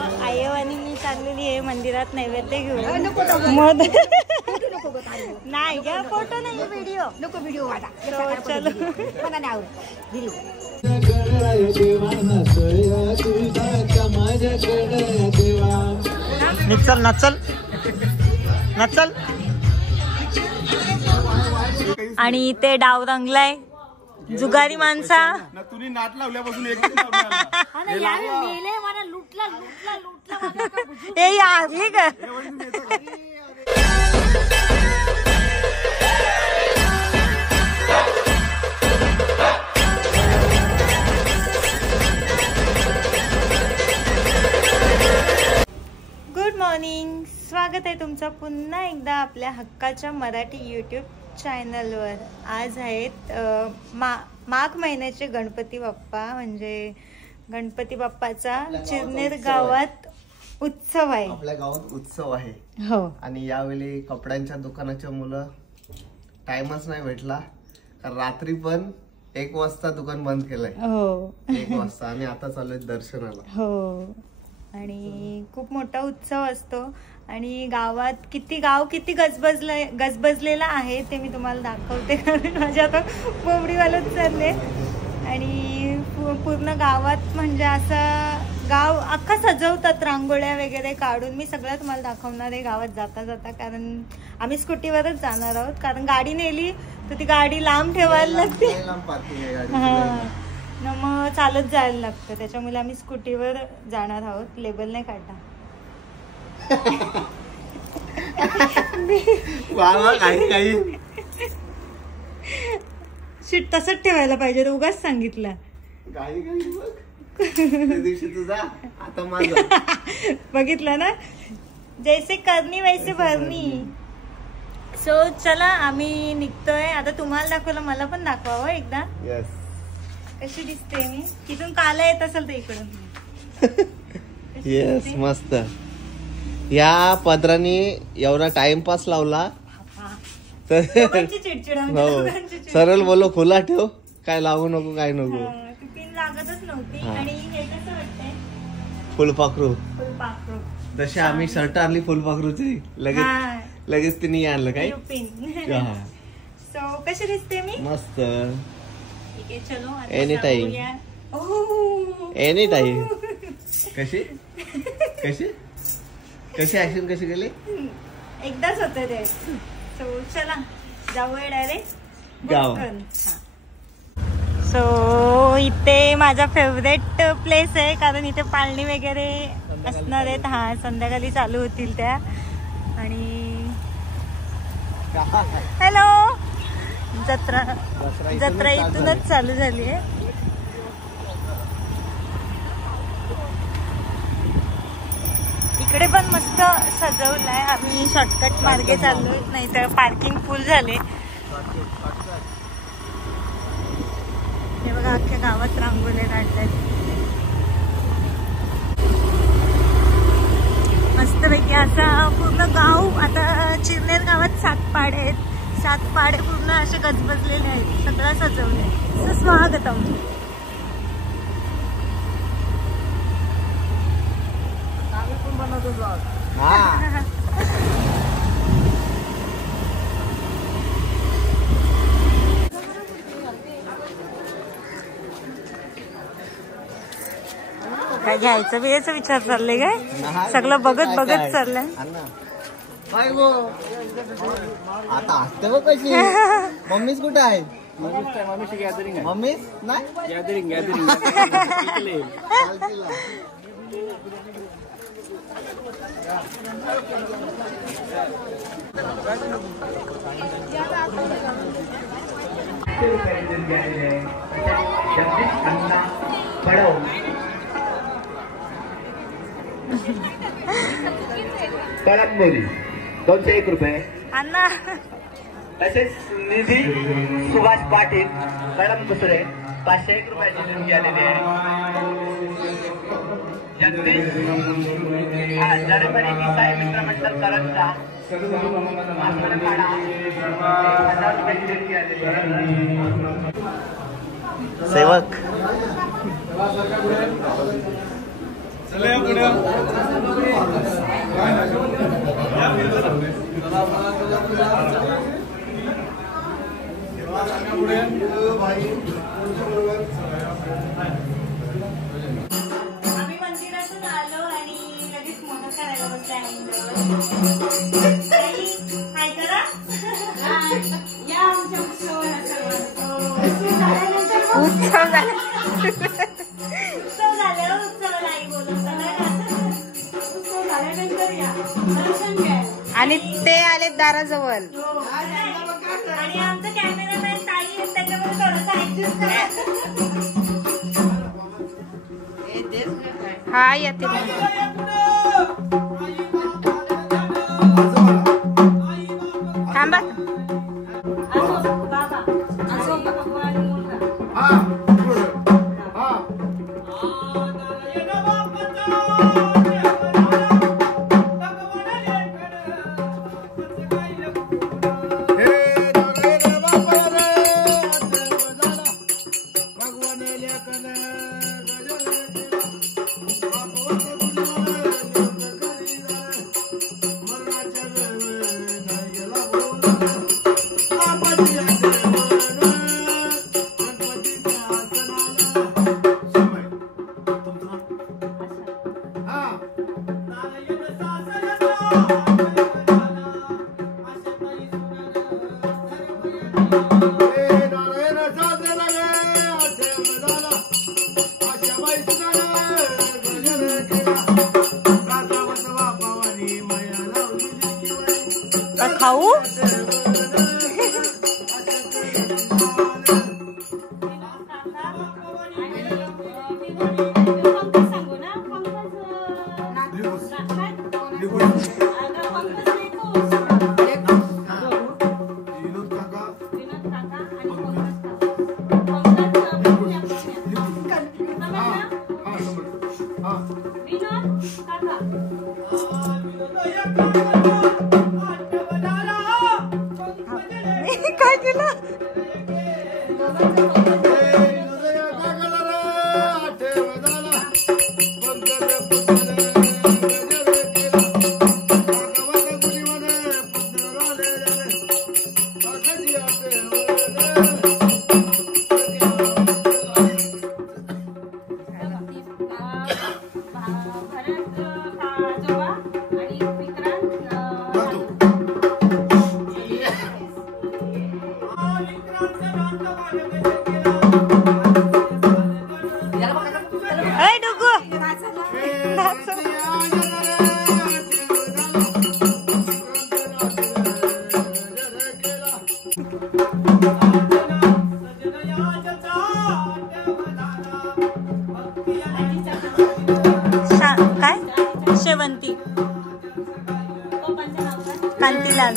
आणि मी चाललेली आहे मंदिरात नैवेद्य घेऊन. मग नाही घ्या फोटो नाही व्हिडिओ नको व्हिडिओ आता चलो नचल नचल नचल. आणि इथे डाव रंगलाय जुगारी माणसा. तुम्ही नाट लावल्यापासून ए यार का गुड मॉर्निंग. स्वागत आहे तुमचं पुन्हा एकदा आपल्या हक्काच्या मराठी यूट्यूब चॅनलवर. आज आहेत माघ महिन्याचे गणपती बाप्पा, म्हणजे गणपती बाप्पाचा चिरनेर गावात उत्सव आहे. आपल्या गावात उत्सव आहे हो. आणि यावेळी कपड्यांच्या दुकानाच्या मुलं टाइमच नाही भेटला, कारण रात्री पण 1 वाजता दुकान बंद केलंय. हो 1 वाजता आणि आता चालू आहे दर्शनाला. हो. आणि खूप मोठा उत्सव असतो आणि गावात गाव किती गजबजलेला आहे ते मी तुम्हाला दाखवते, कारण माझ्या आता बोबडीवालच चालले. आणि पूर्ण गावात म्हणजे असं गाव अख्खा सजवतात, रांगोळ्या वगैरे काढून. मी सगळं तुम्हाला दाखवणार आहे गावात जाता जाता, कारण आम्ही स्कूटीवरच जाणार आहोत. कारण गाडी नेली तर ती गाडी लांब ठेवायला लागते, मग चालत जायला लागतं. त्याच्यामुळे आम्ही स्कूटीवर जाणार आहोत. लेबल नाही काढला. शिट तसंच ठेवायला पाहिजे, उगाच सांगितलं. बघितलं ना, जैसे करनी वैसे भरनी. सो चला आम्ही निघतोय आता. तुम्हाला दाखवलं, मला पण दाखवावं एकदा. कशी दिसते मी तिथून. काला येत असेल तर इकडून. येस मस्त. या पदराने एवढा टाइमपास लावला तर चिडचिड सरळ बोलो खुला ठेव, काय लावू नको काय नको. पिन लागतच नव्हती. आणि हे कसं वाटतंय फुलपाखरू. फुलपाखरू जसे आम्ही शर्ट आणली फुलपाखरूची, लगेच तिने आणलं काय पिन. सो कशी दिसते मी. मस्त. चलो एनी टाइम एनी टाइम. कशी कशी कशी ऍक्शन कशी केली एकदाच होत ते. सो चला जाऊया डायरेक्ट गाव. सो इथे माझा फेवरेट प्लेस आहे, कारण इथे पाळणी वगैरे असणार आहेत. हा संध्याकाळी चालू होतील त्या. आणि हॅलो, जत्रा इथूनच चालू झाली आहे. इकडे पण मस्त सजवलंय. आम्ही शॉर्टकट मार्गे चाललो, नाही तर पार्किंग फुल झाले. हे बघा अख्ख्या गावात रांगोळ्या काढतात मस्तपैकी. असा पूर्ण गाव. आता चिरनेर गावात 7 पाडे आहेत. 7 पाडे पूर्ण असे गजबजलेले आहेत. सगळं सजवलंय. सुस्वागतम. काय घ्यायचं बियाचा विचार चाललंय काय. सगळं बघत चाललंय. आता असते बघ कशी. मम्मीच कुठे आहे. मम्मीची गॅदरिंग आहे. मम्मीच नाही गॅदरिंग कळंबोली 201 रुपये. अण्णा तसेच निधी सुभाष पाटील कळंबुसरे 501 रुपयाची देणगी आलेली आहे. जगदीश जरपरी साई मित्र मंडळ करंजा 1000 रुपयाची देणगी आलेली आहे. सेवक आम्ही मंदिरातून आलो आणि लगेच मोदक करायला बसले काय करा या आमच्या उत्सवाला उत्सव झाल्यावर उत्सवाला आई बोलवतात उत्सव झाल्यानंतर या दर्शन घ्या आणि ते आले दाराजवळ. आणि आमचं कॅमेरामॅन ताई आहे त्याच्यामुळे थोडंसं ऍडजस्ट करा. हा येते थांबा. बाबा असो भगवान मुलगा खाऊ काय केलं. काय शेवंती कांतीलाल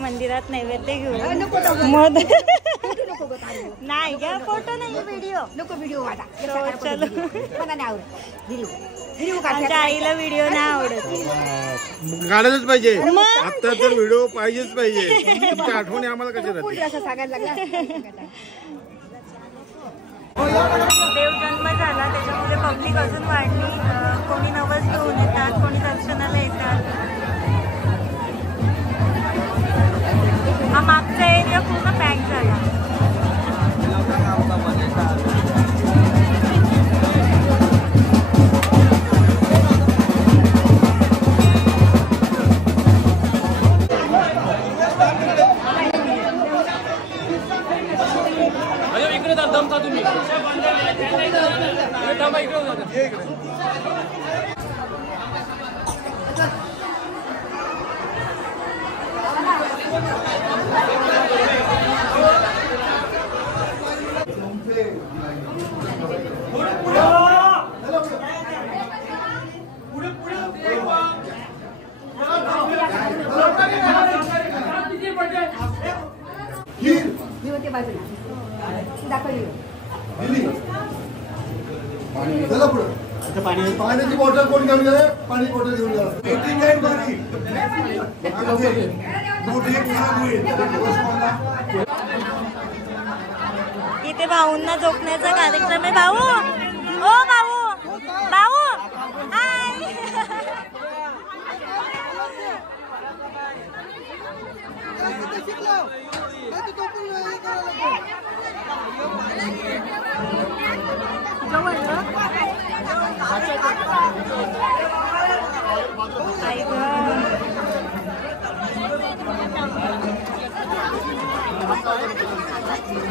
मंदिरात नैवेद्य घेऊन मध नाही घ्या फोटो नाही व्हिडिओ नको व्हिडिओ वाटा चलो मना नाही आवडत आमच्या आईला व्हिडिओ नाही आवडत. काढायलाच पाहिजे आता तर व्हिडिओ पाहिजेच पाहिजे. तुमच्या आठवणी आम्हाला कशा राहते. देवजन्म झाला त्याच्यामुळे पब्लिक अजून वाढली. कोणी नवस घेऊन येतात, कोणी दर्शनाला येतात. हा मागचा एरिया पूर्ण पॅक झाला. पाण्याची बॉटल कोण घेऊन गेले. पाणी बॉटल घेऊन गेला. इथे भाऊंना झोपण्याचा कार्यक्रम आहे. भाऊ ओ भाऊ भाऊ हाय.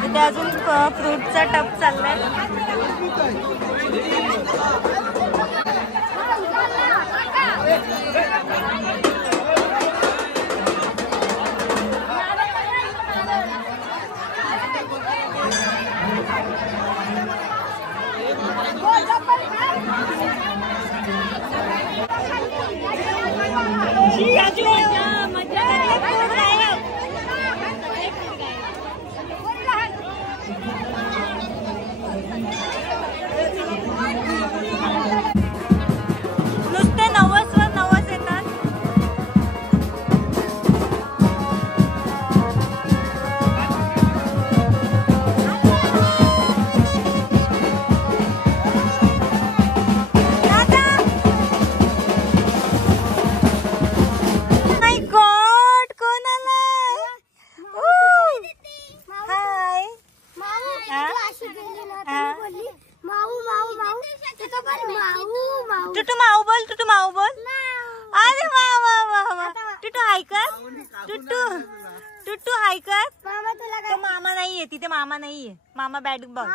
इथे अजून फ्रूटचा टप चाललाय. नुसते नवस वर नवस येतात. माय गॉड कोण आलाय. हाय. टुटू माऊ बोल. टुटू माऊ बोल. अरे वा वा वा वा. टुटू हाय कर. टुटू टुटू हाय कर. तो मामा नाहीये तिथे. मामा नाहीये. मामा बॅट बॉल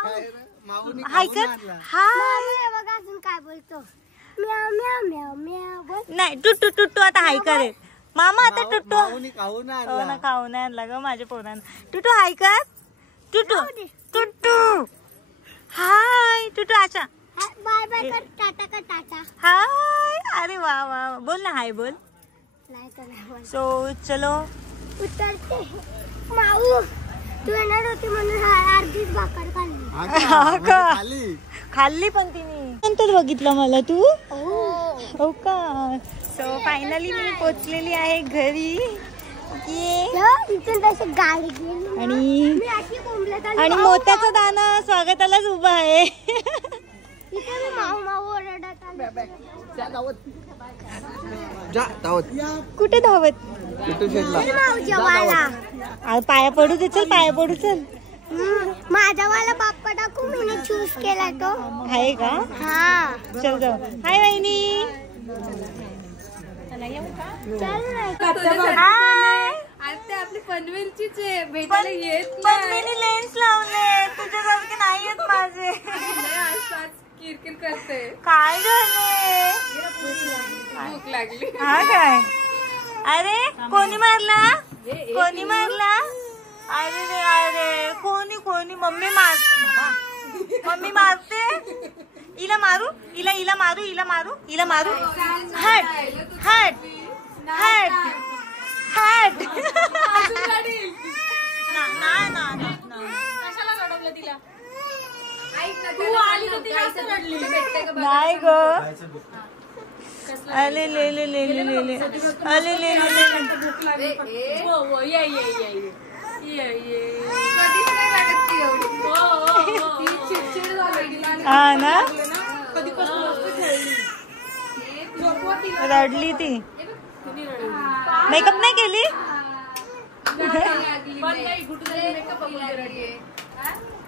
हाय कर. हाय. काय बोलतो. म्याव म्याव म्याव म्याव बोल. नाही टुटू टुटू आता हाय करे. मामा आता टुटू हो ना खाऊन आणला ग माझ्या पोरांना. टुटू हाय कर. टुटू टुटू हाय. टुटू अच्छा बाय बाय कर. टाटा कर. टाटा. हाय. अरे वा वा बोल ना हाय बोल. नाही कर. सो चलो उतरते. माऊ तू येणार होती म्हणून अर्धीच भाकर खाल्ली. खाल्ली पण तिने. नंतर बघितलं मला तू. हो का. सो फायनली मी पोचलेली आहे घरी. आणि मोत्याचा दाना स्वागतालाच उभा आहे. कुठे धावत. पाया पडू दे. चल पाया पडू. चल. माझावाला बाप्पा टाकू मी चूज केला तो आहे का. हा चल जाऊ. हाय वहिनी. आपली पनवेलचीच आहे. भेटायला येत पनवेली लेन्स लावले. तुझ्यासारखे नाही येत माझे. किरकिर करते. काय झाले. भूक लागली. हा काय. अरे कोणी मारला. कोणी मारला. अरे रे अरे कोणी कोणी. मम्मी मारते. मम्मी मारते. इला मारू. इला मारू. इला मारू. इला मारू. हट हट हट हट. कशाला रडवलं तिला. ऐक ना नाही ग अले ले ले ले ले ले ले अले ले ले ले हा ना रडली ती मेकअप नाही केली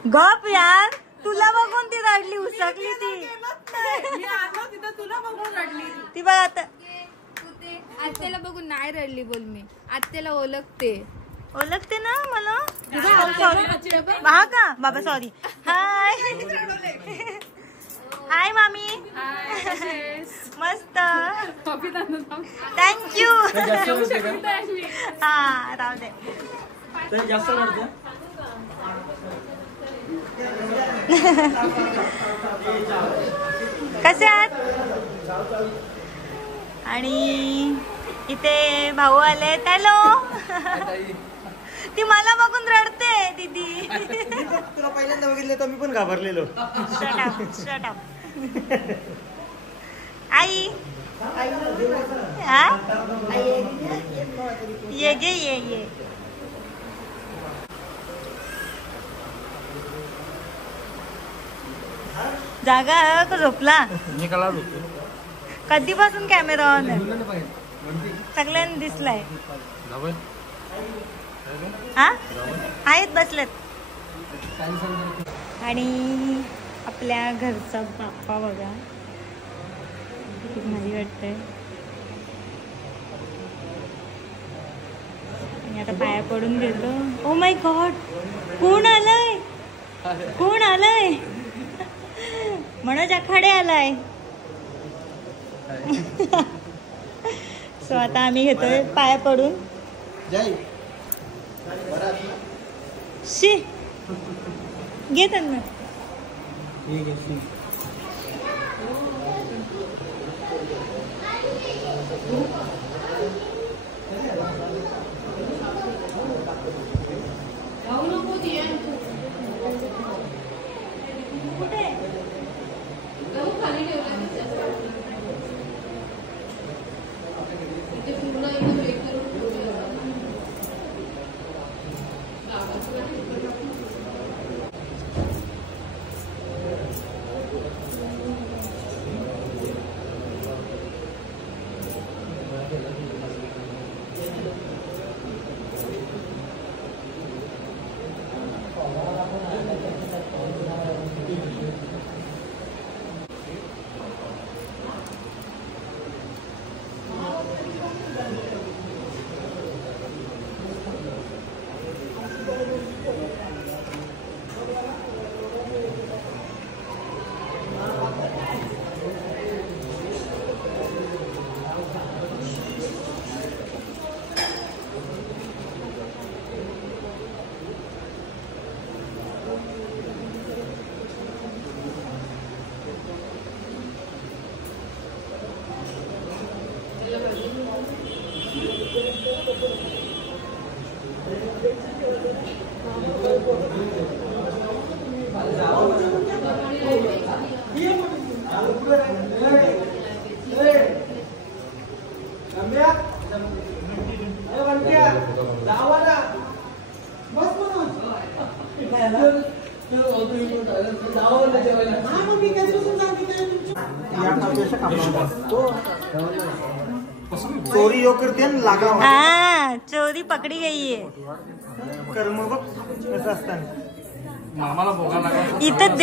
गप यार तुला बघून ती रडली उसकली ती ती बघ आता आत्याला बघून नाही रडली बोल मी आत्याला ओळखते ना मला हा का बाबा सॉरी हाय हाय मामी मस्त थँक्यू हा राहू दे कसे आहात आणि इथे भाऊ आले हॅलो ती मला बघून रडते दीदी तुला पहिल्यांदा बघितलं तर मी पण घाबरलेलो शट अप आई हा ये गे ये जागा का झोपला कधीपासून कॅमेरा ऑन आहे सगळ्यांनी दिसलाय हा आहेत बसलेत आणि आपल्या घरचा बाप्पा बघा किती भारी वाटतंय आणि आता पाया पडून घेतो ओ माय गॉड कोण आलंय मनोज आखाडे आलाय सो आता आम्ही घेतोय पाया पडून शी घे त्यांना चोरी यो करते लागा हाँ चोरी पकड़ी गई है कर्म बघ कसं असतं इथं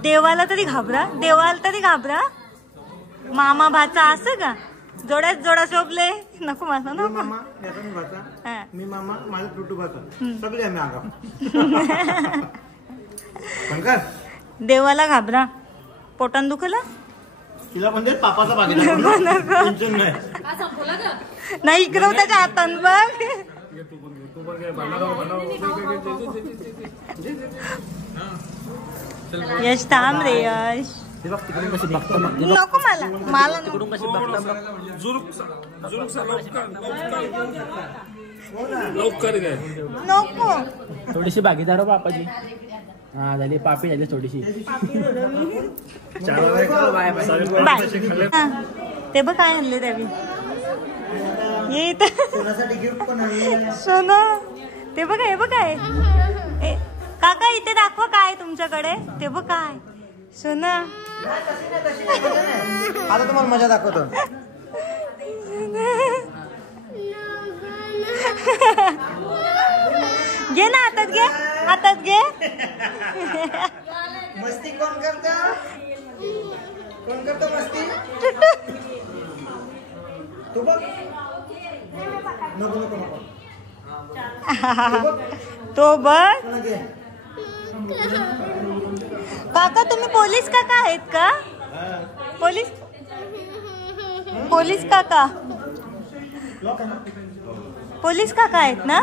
देवाला तरी घाबरा मामा भाचा असं का जोड्यात जोडा शोभले नको माझा नको मामा याचा मी भाचा मी मामा माझा टुटू भाचा सगळे आम्ही आगा पण का देवाला घाबरा पोटान दुखला तिला म्हणजे पापाचा भागीदार टेन्शन नाही इकडं त्याच्या हातान बघ यश थांब रे यश नको मला नको थोडीशी भागीदार हो बापाची हा झाली पापी झाली थोडीशी. ते बघ काय आणले त्यावी ये सोना. ते बघ हे बघ काय काका इथे दाखवा काय तुमच्याकडे. ते बघ काय सोना. आता तुम्हाला मजा दाखवतो. घे ना हातात घे हातात घे. मस्ती कोण करतो मस्ती. तू बघ. नको नको नको. तो बघ. काका तुम्ही पोलीस काका आहेत का. पोलीस पोलीस काका पोलीस काका आहेत ना.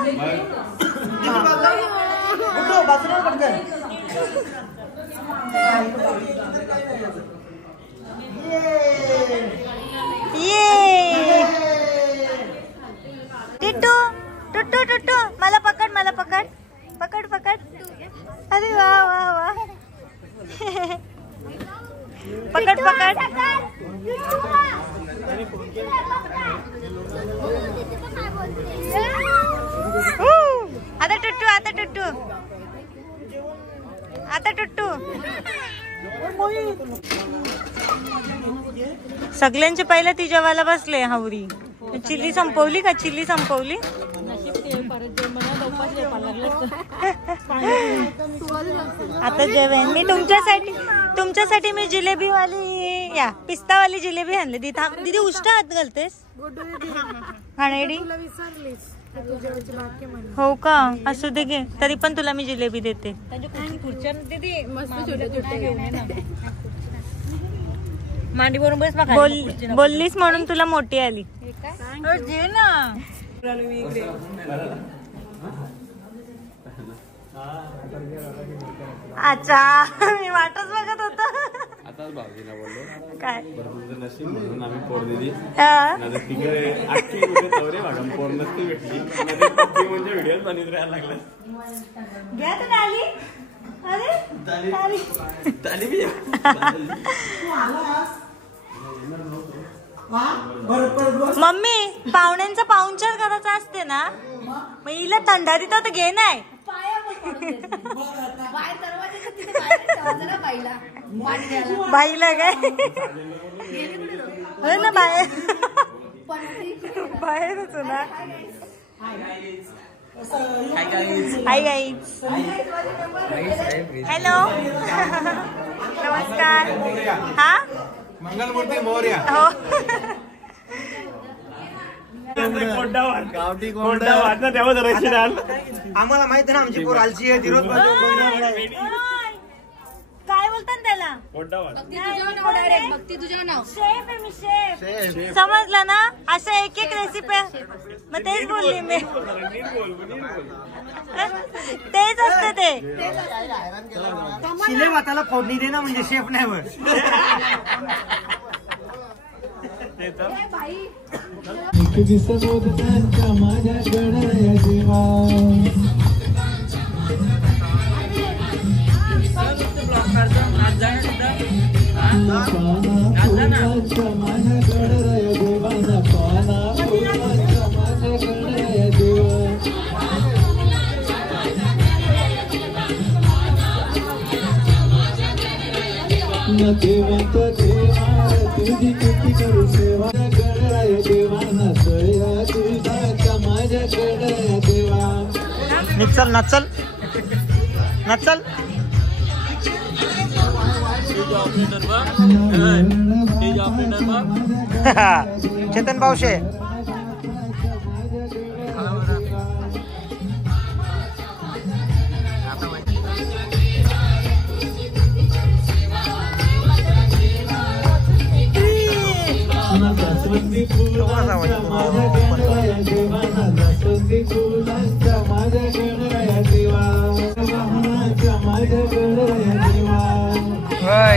ये टिट्टू टुट्टू टुट्टू मला पकड पकड पकड. अरे वा वा वा. पकड. आता टुट्टू सगळ्यांचे पहिला ती जेवायला बसले हावरी. चिल्ली संपवली का. चिल्ली संपवली. आता जेवेन मी तुमच्यासाठी मी जिलेबीवाली या पिस्तावाली जिलेबी आणली. दीदी उष्ट हात घालतेस खाणेडी. हो का असू दे घे. तरी पण तुला मी जिलेबी देते. बोललीस म्हणून तुला मोठी आली. घे ना. अच्छा मी वाटच बघत होतो. आताच भाऊजीला बोललो काय तुझं नशीब म्हणून आम्ही पोर दिली. पोर नसती भेटली म्हणजे व्हिडिओ बनवत राहायला लागला. घ्या तर डाली. अरे ताली बी मम्मी पाहुण्यांचा पाहुणचार करायचा असते ना. मग हिला थंडा देतो तर घे नाही. बाईला काय हो ना बाहेर बाहेरच ना. Hi guys. हॅलो नमस्कार. हा मंगलमूर्ती मोरया. हो आम्हाला माहिती ना आमची पोर आलची आहे. काय बोलतात त्याला. शेफ आहे मी शेफ. समजलं ना. असं एक एक रेसिपी मग तेच बोलली मी. तेच असतं ते. शिले भाताला फोडणी दे ना म्हणजे शेफ नाही बघ. देवंत देवा तुझी किती करू सेवा. गणराय देवाना सोया तुझा माझ्याकडे देवा. नचल नचल नचल. चेतन पावशे.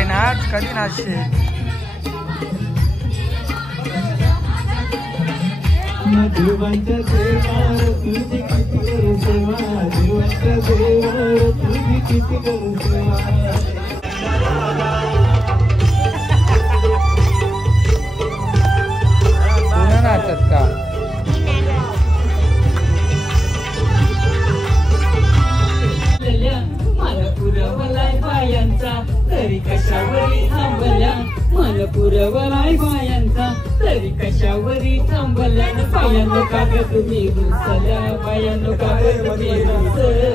नाच कधी नाचते. देवांच्या देवार तुझी किती करू सेवा. देवांच्या देवार तुझी तरी कशावरी थांबल्या मन पुरवलाय बायांचा तरी कशावरी थांबल्या बायानो काग तुम्ही रुसल्या बायानो काग तुम्ही रुसल्या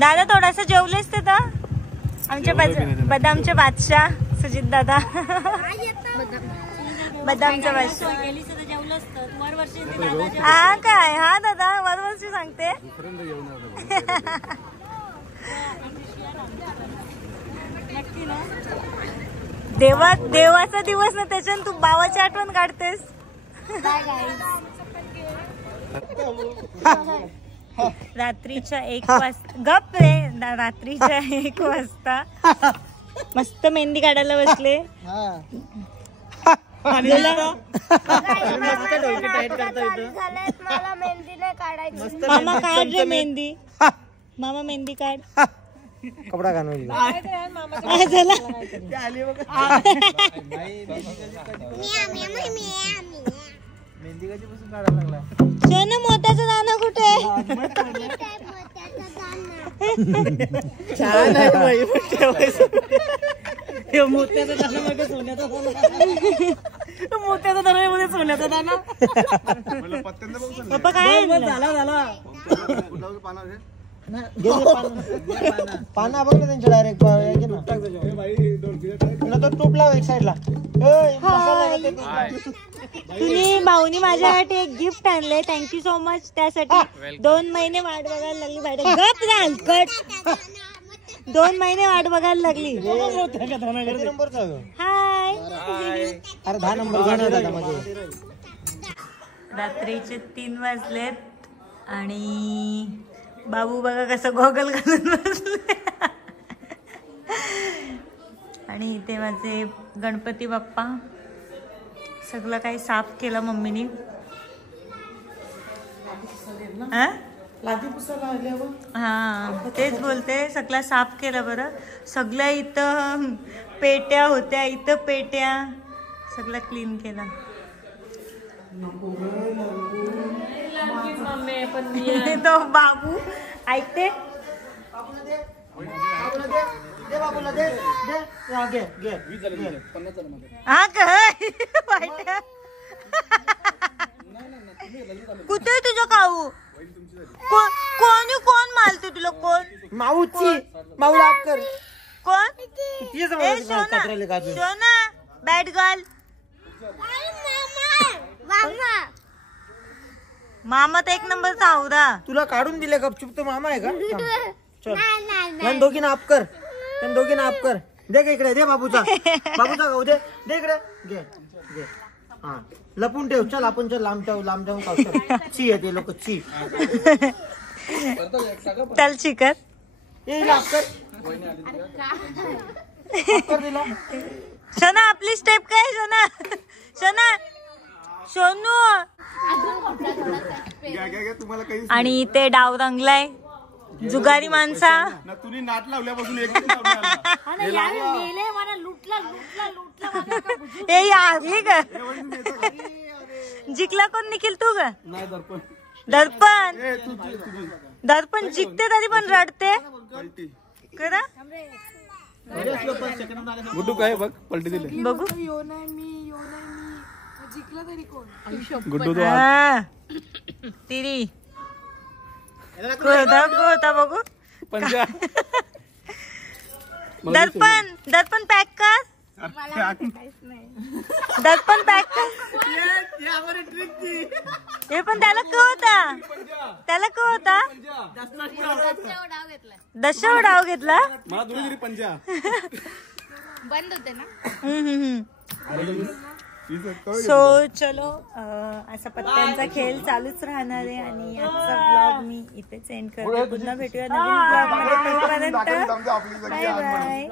दादा थोडासा जेवलेस ते तर आमच्या बदामचे बादशाह सुजित दादा बदामचा बादशाह हा काय हा दादा वरवर्षी सांगते देवाचा दिवस ना त्याच्यानं तू बावाची आठवण काढतेस. रात्रीच्या 1 वाजता गप रे रात्रीच्या 1 वाजता मस्त मेहंदी काढायला बसले. मामा काढ रे मेहंदी मामा मेहंदी काढ कपडा घालून मेहंदी कधीपासून काढायला लागला. सोनू मोत्याचा दाना कुठे छान आहे बाई मोत्याचा दाना मध्ये सोन्याचा दाना मोत्याचा दाना मध्ये सोन्याचा दाना पप्पा काय झाला पाना बघ ना त्यांच्या डायरेक्ट तर तूप लाव एक साईडला. तुम्ही भाऊनी माझ्यासाठी एक गिफ्ट आणले थँक्यू सो मच त्यासाठी. 2 महिने वाट बघायला लागली बाहेर गप राल कट 2 महिने वाट बघायला लागली. हाय अरे 10 नंबर रात्रीचे 3 वाजलेत आणि बाबू बघा कसं गॉगल घालून बसले. आणि इथे माझे गणपती बाप्पा सगळं काही साफ केलं मम्मीनी. हा तेच बोलते सगळं साफ केलं बरं. सगळं इथं पेट्या होत्या इथं पेट्या सगळं क्लीन केलं. तो बाबू ऐकते हा काय कुठे तुझं काऊ कोण मालते तुला कोण माऊची माऊ लाभ कर कोण सोना बॅड गर्ल मामा तर 1 नंबरचा आवरा. तुला काढून दिले गपचूप तो मामा आहे का. चल दोघींना आप कर आप कर. दे इकडे दे बाबूचा गाऊ दे इकडे घे हा लपून ठेव. चल आपण चल लांब जाऊन खाऊ. ची येते लोक ची चल चिकर ये लाभ कर सोना आपली स्टेप काय सोना सोनू. आणि ते डाव रंगलाय जुगारी माणसा तुम्ही नाट लावल्यापासून हारली का जिंकला कोण निखिल तू का दर्पण जिंकते तरी पण रडते करा. गुड्डू काय बघ पलटी दिले बघू गुड्डू तिरी होता बघू दर्पण पॅक कर दर्पण पॅक कर. हे पण त्याला का होता 10 डाव घेतला मला 2 पंजा बंद होते ना सो चलो असा पत्त्यांचा खेळ चालूच राहणार आहे आणि आजचा ब्लॉग मी इथेच एंड करते. पुन्हा भेटूया नवीन ब्लॉग मध्ये. तोपर्यंत बाय बाय.